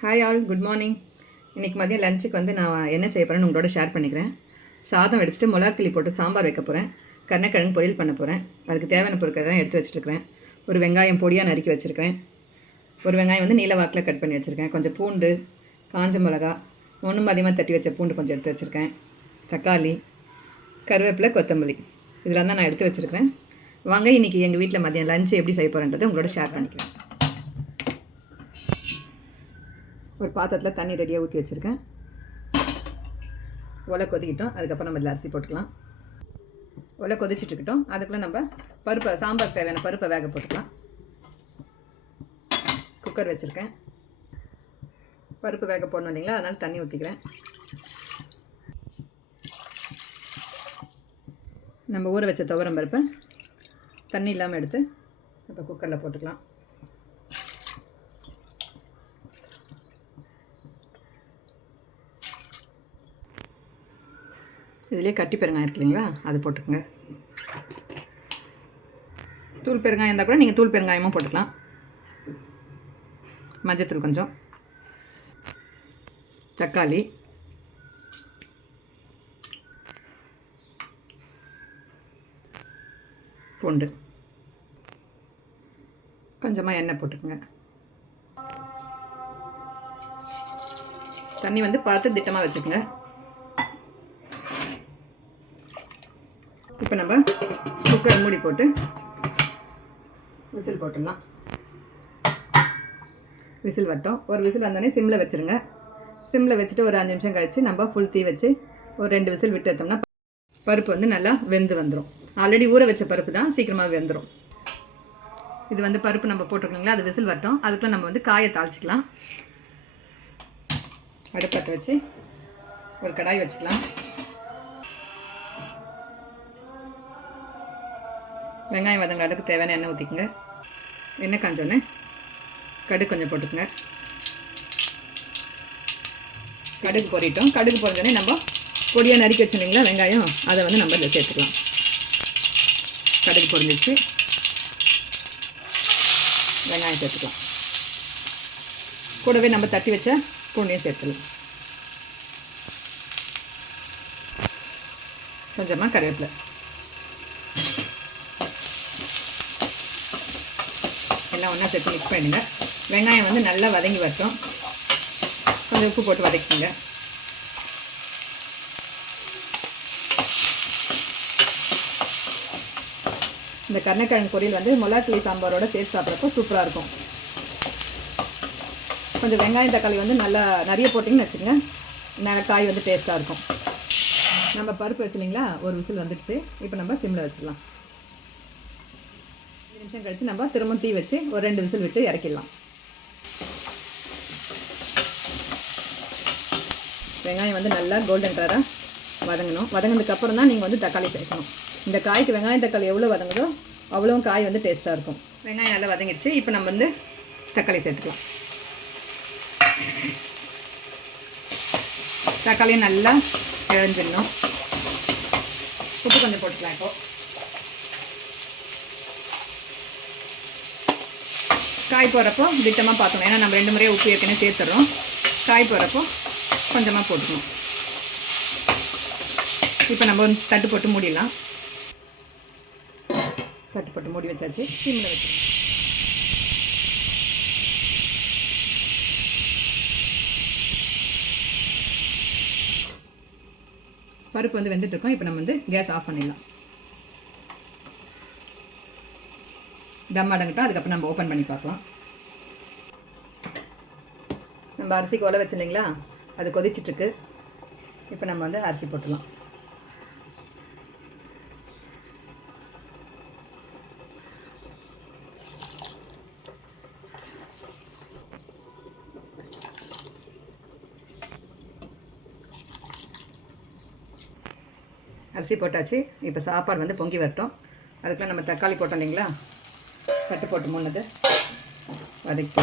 Hi all good morning இன்றைக்கி மதியம் லஞ்சுக்கு வந்து நான் என்ன செய்ய போகிறேன்னு உங்களோட ஷேர் பண்ணிக்கிறேன். சாதம் வடிச்சிட்டு மிளகாக்கிளி போட்டு சாம்பார் வைக்க போகிறேன் கருணக்கிழங்கு பொரியல் பண்ண போகிறேன் அதுக்கு தேவையான பொருட்கள் தான் எடுத்து வச்சுருக்கிறேன். ஒரு வெங்காயம் பொடியாக நறுக்கி வச்சுருக்கிறேன். ஒரு வெங்காயம் வந்து நீல வாக்கில் கட் பண்ணி வச்சுருக்கேன். கொஞ்சம் பூண்டு காஞ்ச மிளகா ஒன்றும் அதிகமாக தட்டி வச்ச பூண்டு கொஞ்சம் எடுத்து வச்சுருக்கேன். தக்காளி கருவேப்பிலை கொத்தமல்லி. இதெல்லாம் தான் நான் எடுத்து வச்சுருக்கேன் வாங்க இன்றைக்கி எங்கள் வீட்டில் மதியம் லஞ்சு எப்படி செய்ய போகிறேன்றதை உங்களோட ஷேர் பண்ணிக்கிறேன். ஒரு பாத்திரத்தில் தண்ணி ரெடியாக ஊற்றி வச்சுருக்கேன். ஒலை கொதிக்கிட்டோம். அதுக்கப்புறம் நம்ம இதில் அரிசி போட்டுக்கலாம். ஒலை கொதிச்சுட்ருக்கட்டும் அதுக்குள்ளே நம்ம பருப்பை சாம்பார் தேவையான பருப்பை வேக போட்டுக்கலாம். குக்கர் வச்சுருக்கேன். பருப்பு வேக போடணும் இல்லைங்களா? அதனால் தண்ணி ஊற்றிக்கிறேன் நம்ம ஊற வச்ச துவரம் பருப்பை தண்ணி இல்லாமல் எடுத்து இப்போ குக்கரில் போட்டுக்கலாம். இதுலேயே கட்டி பெருங்காயம் இருக்கு இல்லைங்களா? அது போட்டுக்கோங்க. தூள் பெருங்காயம் இருந்தால் கூட நீங்கள் தூள் பெருங்காயமும் போட்டுக்கலாம். மஞ்சத்தூள் கொஞ்சம். தக்காளி. பூண்டு. கொஞ்சமாக எண்ணெய் போட்டுக்கோங்க. தண்ணி வந்து பார்த்து திட்டமாக வச்சுக்கோங்க. இப்போ நம்ம குக்கர் மூடி போட்டு விசில் போட்டுடலாம். விசில் வரட்டும். ஒரு விசில் வந்தோடனே சிம்மில் வச்சுருங்க. சிம்மில் வச்சுட்டு ஒரு அஞ்சு நிமிஷம் கழித்து நம்ம ஃபுல் தீ வச்சு ஒரு ரெண்டு விசில் விட்டு எடுத்தோம்னா பருப்பு வந்து நல்லா வெந்து வந்துடும் ஆல்ரெடி ஊற வச்ச பருப்பு தான் சீக்கிரமாக வெந்துடும் இது வந்து பருப்பு நம்ம போட்டிருக்கோங்களா அது விசில் வரட்டும். அதுக்குள்ளே நம்ம வந்து காயை தாளிச்சிக்கலாம். அடுப்பத்தை வச்சு ஒரு கடாய் வச்சுக்கலாம். வெங்காயம் வதங்க அதுக்கு தேவையான எண்ணெய் ஊற்றிக்குங்க எண்ணெய் காஞ்சோடனே கடுகு கொஞ்சம் போட்டுக்குங்க. கடுகு பொறிட்டோம். கடுகு பொறிஞ்சோடனே நம்ம பொடியாக நறுக்கி வச்சுருந்தீங்களா வெங்காயம்? அதை வந்து நம்ம இதில் சேர்த்துக்கலாம். கடுகு பொறிஞ்சிச்சு வெங்காயம் சேர்த்துக்கலாம். கூடவே நம்ம தட்டி வச்ச பூண்டையும் சேர்த்துக்கலாம். கொஞ்சமாக கருவேப்பிலை. எல்லாம் ஒன்றா சேர்த்து மிக்ஸ் பண்ணிடுங்க வெங்காயம் வந்து நல்லா வதங்கி வரட்டும். கொஞ்சம் உப்பு போட்டு வதக்கிங்க. இந்த கருணக்கிழங்கு பொரியல் வந்து மிளகாக்கிளி சாம்பாரோட சேர்த்து சாப்பிட்றப்போ சூப்பராக இருக்கும். கொஞ்சம் வெங்காயம் தக்காளி வந்து நல்லா நிறைய போட்டிங்கன்னு வச்சுக்கோங்க. காய் வந்து டேஸ்ட்டாக இருக்கும். நம்ம பருப்பு வச்சுலிங்களா ஒரு விசில் வந்துடுச்சு. இப்போ நம்ம சிம்மில் வச்சிடலாம். நிமிஷம் கழித்து நம்ம திரும்ப தீ வச்சு ஒரு ரெண்டு விசில் விட்டு இறக்கிடலாம். வெங்காயம் வந்து நல்லா கோல்டன் கலராக வதங்கணும். வதங்கினதுக்கப்புறம் தான் நீங்கள் வந்து தக்காளி சேர்க்கணும். இந்த காய்க்கு வெங்காயம் தக்காளி எவ்வளோ வதங்குதோ அவ்வளோ காய் வந்து டேஸ்ட்டாக இருக்கும். வெங்காயம் நல்லா வதங்கிடுச்சு. இப்போ நம்ம வந்து தக்காளி சேர்த்துக்கலாம். தக்காளியும் நல்லா இழஞ்சிடணும் உப்பு கொஞ்சம் போட்டுக்கலாம் இப்போ. காய் போகிறப்போ திட்டமாக பார்க்கணும் ஏன்னா நம்ம ரெண்டு முறையாக உப்பு ஏற்கனவே சேர்த்துறோம். காய் போகிறப்போ கொஞ்சமாக போட்டுக்கணும். இப்போ நம்ம வந்து தட்டு போட்டு மூடிடலாம். தட்டு போட்டு மூடி வச்சாச்சு. சிம்மில் வச்சுருங்க பருப்பு வந்து வெந்துட்டுருக்கோம் இப்போ நம்ம வந்து கேஸ் ஆஃப் பண்ணிடலாம். தம் அடங்கட்டும். அதுக்கப்புறம் நம்ம ஓப்பன் பண்ணி பார்க்கலாம். நம்ம அரிசிக்கு கொலை வச்சிருந்தீங்களா? அது கொதிச்சிட்ருக்கு. இப்போ நம்ம வந்து அரிசி போட்டுடலாம் அரிசி போட்டாச்சு. இப்போ சாப்பாடு வந்து பொங்கி வரட்டும். அதுக்குள்ளே நம்ம தக்காளி போட்டோம் இல்லைங்களா? தட்டு போட்டு முன்னதை. வதக்கி.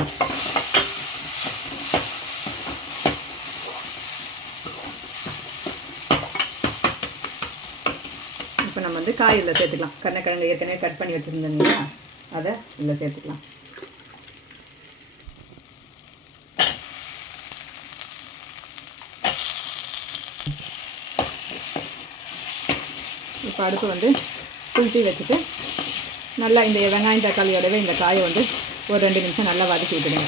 இப்போ நம்ம வந்து காய் இதில் சேர்த்துக்கலாம். கருணக்கிழங்கு ஏற்கனவே கட் பண்ணி வச்சுருந்தோம்னா அதை இதில் சேர்த்துக்கலாம். இப்போ அடுத்து வந்து குளித்தி வச்சுட்டு நல்லா இந்த வெங்காயம் தக்காளியோடவே இந்த காயை வந்து ஒரு ரெண்டு நிமிஷம் நல்லா வதக்கி விட்டுடுங்க.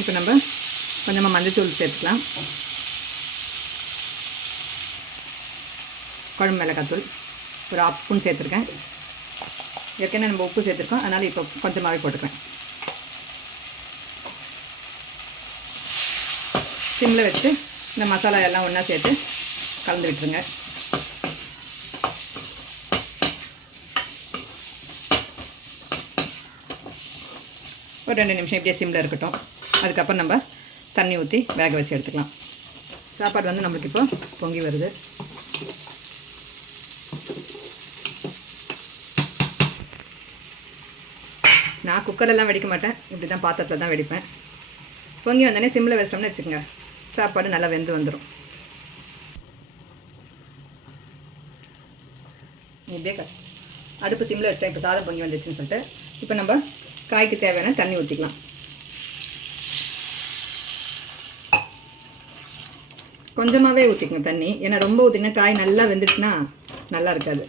இப்போ நம்ம கொஞ்சமாக மஞ்சத்தூள் சேர்த்துக்கலாம். குழம்பு மிளகாத்தூள் ஒரு ஆஃப் ஸ்பூன் சேர்த்துருக்கேன். ஏற்கனவே நம்ம உப்பு சேர்த்துருக்கோம். அதனால் இப்போ கொஞ்சமாகவே போட்டுக்கிறேன் சிம்மில் வச்சு இந்த மசாலா எல்லாம் ஒன்றா சேர்த்து கலந்து விட்டுருங்க. ஒரு ரெண்டு நிமிஷம் இப்படியே சிம்மில் இருக்கட்டும். அதுக்கப்புறம் நம்ம தண்ணி ஊற்றி வேக வச்சு எடுத்துக்கலாம். சாப்பாடு வந்து நம்மளுக்கு இப்போ பொங்கி வருது. நான் குக்கரெல்லாம் வெடிக்க மாட்டேன். இப்படி தான் பாத்திரத்தில் தான் வெடிப்பேன். பொங்கி வந்தோடனே சிம்மில் வச்சிட்டோம்னு வச்சுக்கோங்க. சாப்பாடு நல்லா வெந்து வந்துடும் இப்படியே அடுப்பு சிம்மில் வச்சிட்டேன். இப்போ சாதம் பொங்கி வந்துச்சுன்னு சொல்லிட்டு. இப்போ நம்ம காய்க்கு தேவையான தண்ணி ஊற்றிக்கலாம் கொஞ்சமாகவே ஊற்றிக்கணும் தண்ணி. ஏன்னா ரொம்ப ஊற்றிங்கன்னா காய் நல்லா வெந்துச்சுன்னா நல்லா இருக்காது.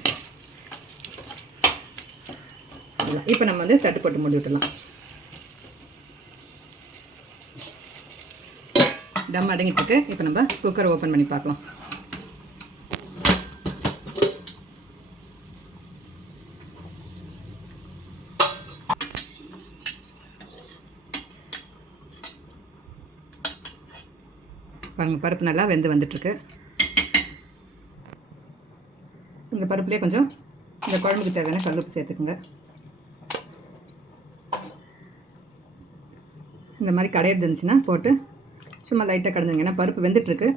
இப்போ நம்ம வந்து தட்டு போட்டு மூடி விட்டுலாம் தம் அடங்கிட்டு இருக்கு இப்போ நம்ம குக்கர் ஓப்பன் பண்ணி பார்க்கலாம். பாருங்கள் பருப்பு நல்லா வெந்து வந்துட்டுருக்கு. இந்த பருப்புலேயே கொஞ்சம் இந்த குழம்புக்கு தேவையான கல்லுப்பு சேர்த்துக்குங்க. இந்த மாதிரி கடையிறது இருந்துச்சுன்னா போட்டு சும்மா லைட்டாக கடைஞ்சுங்க ஏன்னா பருப்பு வெந்துட்டுருக்கு.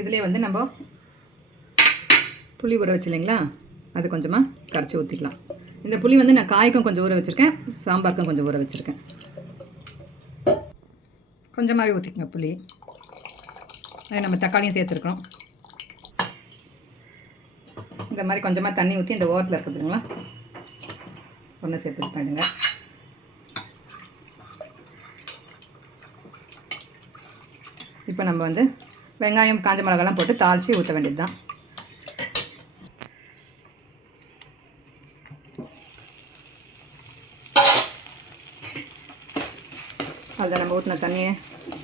இதுலேயே வந்து நம்ம புளி ஊற வச்சு இல்லைங்களா? அது கொஞ்சமாக கரைச்சி ஊற்றிக்கலாம் இந்த புளி வந்து நான் காய்க்கும் கொஞ்சம் ஊற வச்சுருக்கேன். சாம்பாருக்கும் கொஞ்சம் ஊற வச்சுருக்கேன். கொஞ்சமாகவே ஊற்றிக்கங்க புளி. அது நம்ம தக்காளியும் சேர்த்துருக்கோம் இந்த மாதிரி கொஞ்சமாக தண்ணி ஊற்றி இந்த ஓரத்தில் இருக்குதுங்களா ஒன்று சேர்த்து பண்ணுங்க இப்போ நம்ம வந்து வெங்காயம் காஞ்ச மிளகாலாம் போட்டு தாளித்து ஊற்ற வேண்டியது தான் அதில் நம்ம ஊற்றின தண்ணியை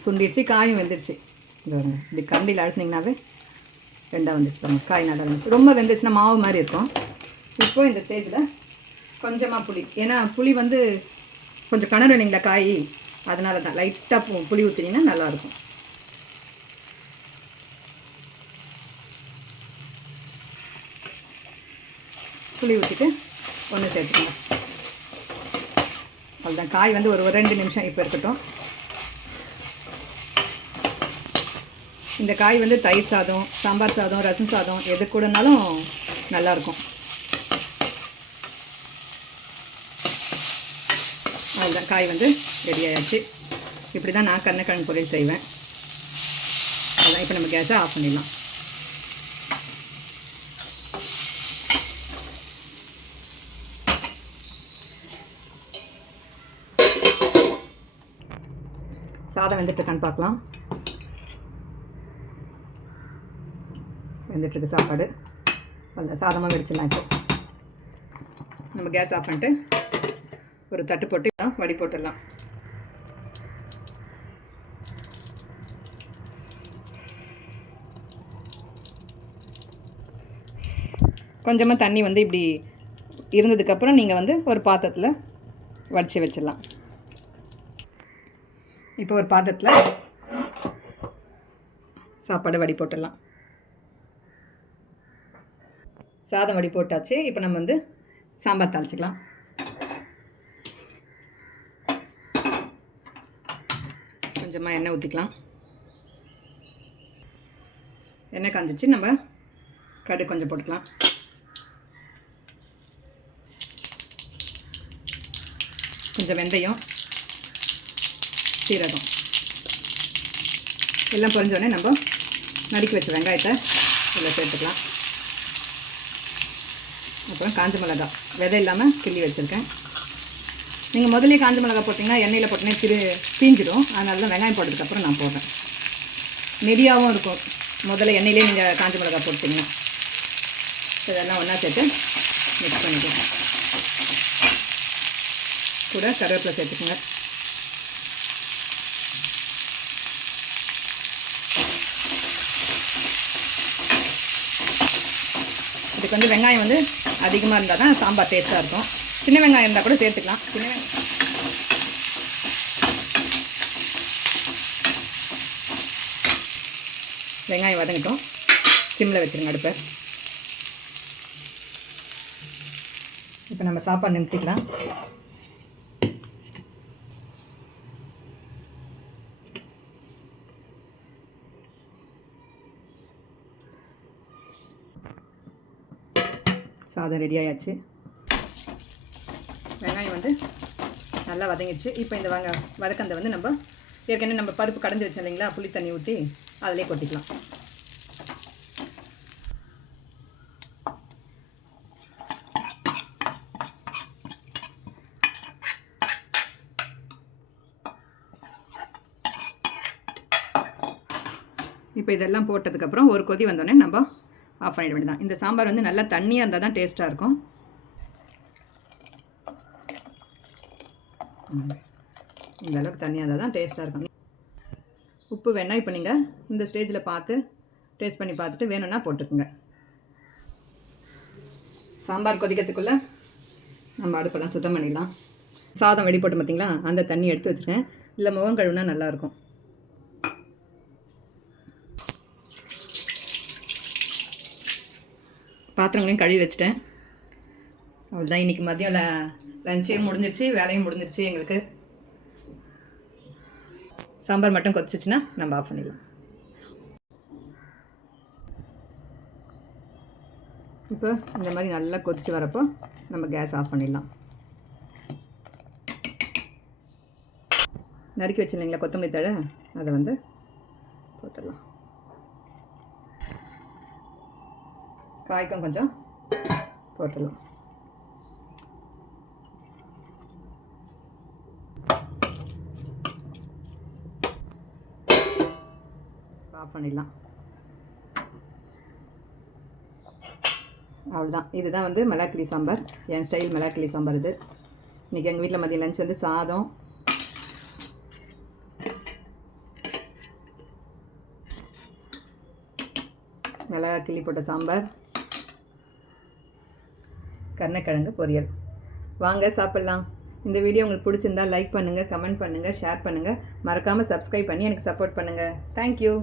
சுண்டிடுச்சு காயும் வெந்துடுச்சு. இது பாருங்க இப்படி கண்டியில் ரெண்டாக வந்துச்சு பாருங்கள் காய் நல்லா வந்துச்சு ரொம்ப வெந்துச்சுன்னா மாவு மாதிரி இருக்கும். இப்போது இந்த ஸ்டேஜில் கொஞ்சமாக புளி. ஏன்னா புளி வந்து கொஞ்சம் கணறு இல்லைங்களா காய். அதனால தான். லைட்டாக புளி ஊற்றினீங்கன்னா நல்லாயிருக்கும் புளி ஊற்றிட்டு ஒன்று சேர்த்துக்கோங்க. அவ்வளோதான் காய் வந்து ஒரு ஒரு ரெண்டு நிமிஷம் இப்போ இருக்கட்டும் இந்த காய் வந்து தயிர் சாதம் சாம்பார் சாதம் ரசம் சாதம் எது கூடனாலும் நல்லாயிருக்கும். அவ்வளோதான் காய் வந்து ரெடி ஆயாச்சு. இப்படி தான் நான் கருணக்கிழங்கு பொரியல் செய்வேன். அதான் இப்போ நம்ம கேஸை ஆஃப் பண்ணிடலாம். சாதம் வெந்துட்டுருக்கான்னு பார்க்கலாம். வெந்துட்டுருக்கு சாப்பாடு. அந்த சாதமாக வெடிச்சிடலாம் இப்போ நம்ம கேஸ் ஆஃப் பண்ணிட்டு ஒரு தட்டு போட்டு வடி போட்டுடலாம். கொஞ்சமாக தண்ணி வந்து இப்படி இருந்ததுக்கப்புறம் நீங்கள் வந்து ஒரு பாத்திரத்தில் வடித்து வச்சிடலாம். இப்போ ஒரு பாத்திரத்தில் சாப்பாடு வடி போட்டுடலாம். சாதம் வடி போட்டாச்சு. இப்போ நம்ம வந்து சாம்பார் தாளிச்சிக்கலாம். கொஞ்சமாக எண்ணெய் ஊற்றிக்கலாம் எண்ணெய் காஞ்சிச்சு. நம்ம கடுகு கொஞ்சம் போட்டுக்கலாம். கொஞ்சம் வெந்தயம் சீரகம். எல்லாம் பொறிஞ்சோடனே நம்ம நறுக்கி வச்ச வெங்காயத்தை இதில் சேர்த்துக்கலாம். அப்புறம் காஞ்ச மிளகா. விதை இல்லாமல் கிள்ளி வச்சுருக்கேன். நீங்கள் முதல்ல காஞ்ச மிளகா போட்டிங்கன்னா எண்ணெயில் போட்டோன்னே திரு தீஞ்சிடும் அதனால தான் வெங்காயம் போட்டதுக்கப்புறம் நான் போடுறேன். நெடியாகவும் இருக்கும். முதல்ல எண்ணெயிலே நீங்கள் காஞ்ச மிளகா போட்டிங்கன்னா. இதெல்லாம் ஒன்றா சேர்த்து மிக்ஸ் பண்ணிக்கலாம். கூட கருவேப்பிலை சேர்த்துக்கோங்க. இதுக்கு வந்து வெங்காயம் வந்து அதிகமாக இருந்தால் தான் சாம்பார் டேஸ்ட்டாக இருக்கும். சின்ன வெங்காயம் இருந்தால் கூட சேர்த்துக்கலாம். சின்ன வெங்காயம் வெங்காயம் வதங்கட்டும். சிம்மில் வச்சுருங்க அடுப்பை. இப்போ நம்ம சாப்பாடு நிறுத்திக்கலாம். சாதம் ரெடி ஆயாச்சு. வெங்காயம் வந்து நல்லா வதங்கிடுச்சு. இப்போ இந்த வெங்க வதக்கந்தை வந்து நம்ம ஏற்கனவே நம்ம பருப்பு கடைஞ்சி வச்சோம் இல்லைங்களா? புளி தண்ணி ஊற்றி அதிலே கொட்டிக்கலாம். இப்போ இதெல்லாம் போட்டதுக்கப்புறம் ஒரு கொதி வந்தோடனே நம்ம ஆஃப் பண்ணிட வேண்டியதான் இந்த சாம்பார் வந்து நல்லா தண்ணியாக இருந்தால் தான் டேஸ்ட்டாக இருக்கும். இந்த அளவுக்கு தண்ணியாக இருந்தால் தான் டேஸ்ட்டாக இருக்கும். உப்பு வேணால் இப்போ நீங்கள் இந்த ஸ்டேஜில் பார்த்து டேஸ்ட் பண்ணி பார்த்துட்டு வேணும்னா போட்டுக்குங்க. சாம்பார் கொதிக்கிறதுக்குள்ளே நம்ம அடுப்பெல்லாம் சுத்தம் பண்ணிடலாம். சாதம் வெடி போட்டு பார்த்தீங்களா அந்த தண்ணி எடுத்து வச்சுருக்கேன். இல்லை முகம் கழுவுனா நல்லாயிருக்கும் பாத்திரங்களையும் கழுவி வச்சிட்டேன். அவ்வளோதான் இன்றைக்கி மதியம் லஞ்சையும் முடிஞ்சிருச்சு வேலையும் முடிஞ்சிருச்சு எங்களுக்கு. சாம்பார் மட்டும் கொதிச்சிச்சுன்னா நம்ம ஆஃப் பண்ணிடலாம். இப்போ இந்த மாதிரி நல்லா கொதிச்சு வரப்போ நம்ம கேஸ் ஆஃப் பண்ணிடலாம். நறுக்கி வச்சிருந்தீங்களா கொத்தமல்லி தழை? அதை வந்து போட்டுடலாம். காய்க்கும் கொஞ்சம் போட்டுடலாம். ஆஃப் பண்ணிடலாம். அவ்வளோதான் இதுதான் வந்து மிளகாக்கிளி சாம்பார். என் ஸ்டைல் மிளகாக்கிளி சாம்பார் இது. இன்றைக்கி எங்கள் வீட்டில் மதியம் லஞ்ச் வந்து சாதம். மிளகா கிள்ளி போட்ட சாம்பார். கருணக்கிழங்கு பொரியல். வாங்க சாப்பிட்லாம். இந்த வீடியோ உங்களுக்கு பிடிச்சிருந்தா லைக் பண்ணுங்கள் கமெண்ட் பண்ணுங்கள் ஷேர் பண்ணுங்கள் மறக்காமல் சப்ஸ்கிரைப் பண்ணி எனக்கு சப்போர்ட் பண்ணுங்கள் தேங்க்யூ